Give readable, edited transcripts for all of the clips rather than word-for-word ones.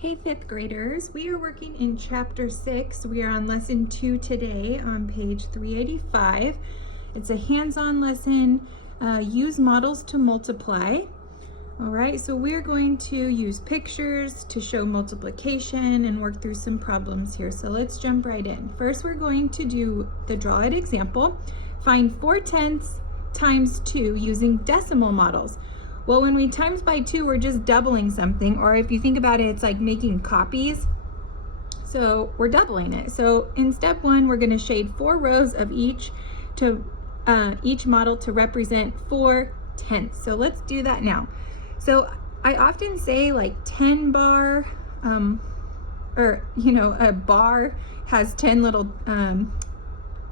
Hey fifth graders, we are working in chapter 6. We are on lesson 2 today on page 385. It's a hands-on lesson, use models to multiply. All right, so we're going to use pictures to show multiplication and work through some problems here. So let's jump right in. First, we're going to do the draw it example. Find 4/10 times 2 using decimal models. Well, when we times by 2, we're just doubling something, or if you think about it, it's like making copies. So we're doubling it. So in step 1, we're going to shade 4 rows of each model to represent 4/10. So let's do that now. So I often say like 10 bar, or a bar has 10 little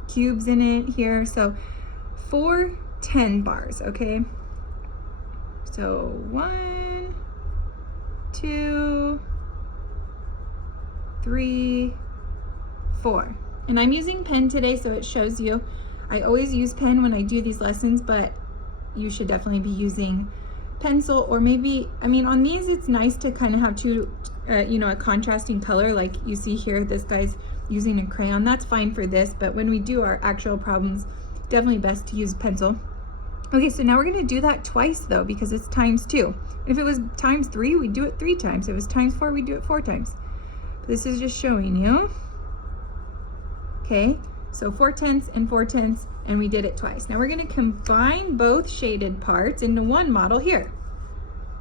cubes in it here. So 4 10 bars, okay? So 1, 2, 3, 4. And I'm using pen today, so it shows you. I always use pen when I do these lessons, but you should definitely be using pencil, or maybe, on these it's nice to kind of have a contrasting color, like you see here, this guy's using a crayon. That's fine for this, but when we do our actual problems, definitely best to use pencil. Okay, so now we're going to do that twice though, because it's times 2. If it was times 3, we'd do it 3 times. If it was times 4, we'd do it 4 times. But this is just showing you. Okay, so 4/10 and 4/10, and we did it twice. Now we're going to combine both shaded parts into one model here.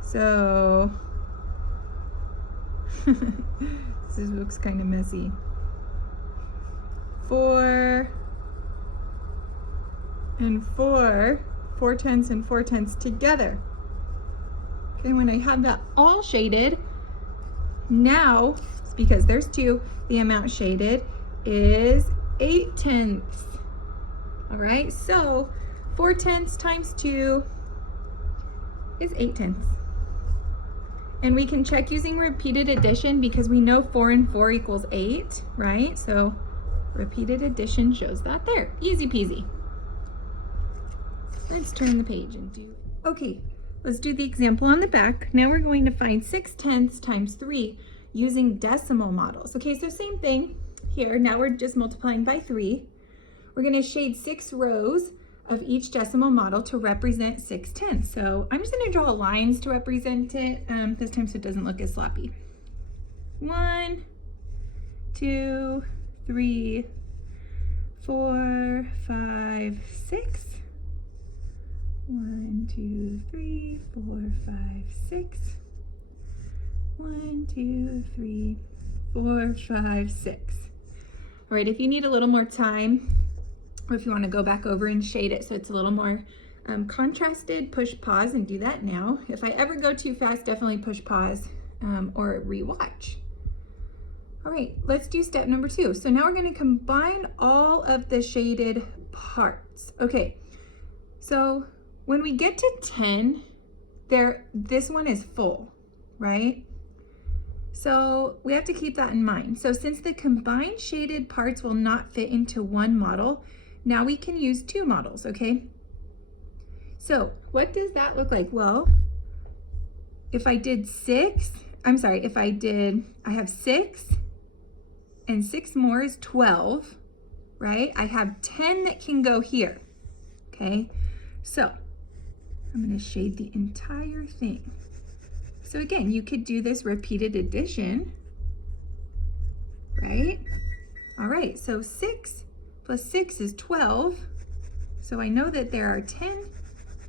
So this looks kind of messy. 4 and 4. 4/10 and 4/10 together. Okay, when I have that all shaded, now, because there's 2, the amount shaded is 8/10. All right, so 4/10 times 2 is 8/10. And we can check using repeated addition because we know 4 and 4 equals 8, right? So repeated addition shows that there. Easy peasy. Let's turn the page and do it. Okay, let's do the example on the back. Now we're going to find 6/10 times 3 using decimal models. Okay, so same thing here. Now we're just multiplying by 3. We're going to shade 6 rows of each decimal model to represent 6/10. So I'm just going to draw lines to represent it this time so it doesn't look as sloppy. 1, 2, 3, 4, 5, 6. 1, 2, 3, 4, 5, 6. 1, 2, 3, 4, 5, 6. All right, if you need a little more time, or if you want to go back over and shade it so it's a little more contrasted, push pause and do that now. If I ever go too fast, definitely push pause or rewatch. All right, let's do step number 2. So now we're going to combine all of the shaded parts. Okay, so when we get to 10, this one is full, right? So we have to keep that in mind. So since the combined shaded parts will not fit into one model, now we can use 2 models, okay? So what does that look like? Well, if I did 6, I have 6, and 6 more is 12, right? I have 10 that can go here, okay? So I'm going to shade the entire thing. So again, you could do this repeated addition, right? All right, so 6 plus 6 is 12. So I know that there are 10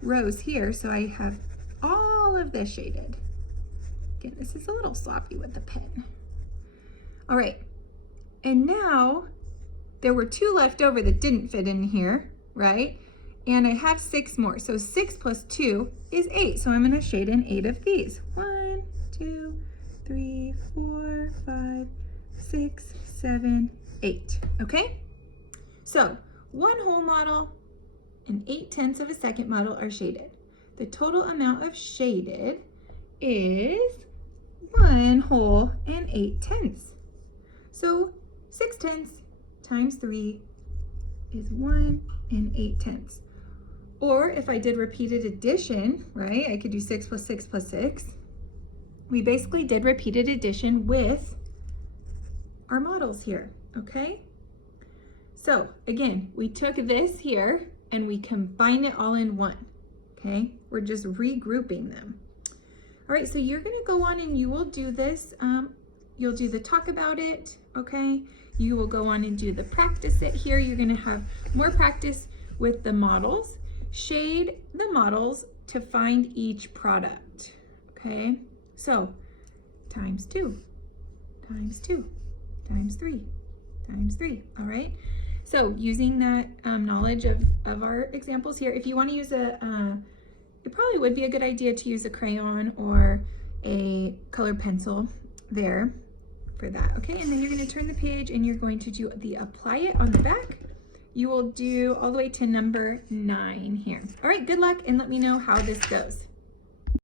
rows here, so I have all of this shaded. Again, this is a little sloppy with the pen. All right, and now there were 2 left over that didn't fit in here, right? And I have 6 more. So 6 plus 2 is 8. So I'm going to shade in 8 of these. 1, 2, 3, 4, 5, 6, 7, 8. Okay? So 1 whole model and 8/10 of a second model are shaded. The total amount of shaded is 1 whole and 8/10. So 6/10 times 3 is 1 and 8/10. Or if I did repeated addition, right, I could do 6 plus 6 plus 6. we basically did repeated addition with our models here, okay? So again, we took this here and we combined it all in one, okay? We're just regrouping them. All right, so you're gonna go on and you will do this. You'll do the talk about it, okay? You will go on and do the practice it here. You're gonna have more practice with the models. Shade the models to find each product, okay? So times 2, times 2, times 3, times 3, all right? So using that knowledge of our examples here, if you want to use it probably would be a good idea to use a crayon or a colored pencil there for that, okay? And then you're going to turn the page and you're going to do the apply it on the back. You will do all the way to number 9 here. All right, good luck and let me know how this goes.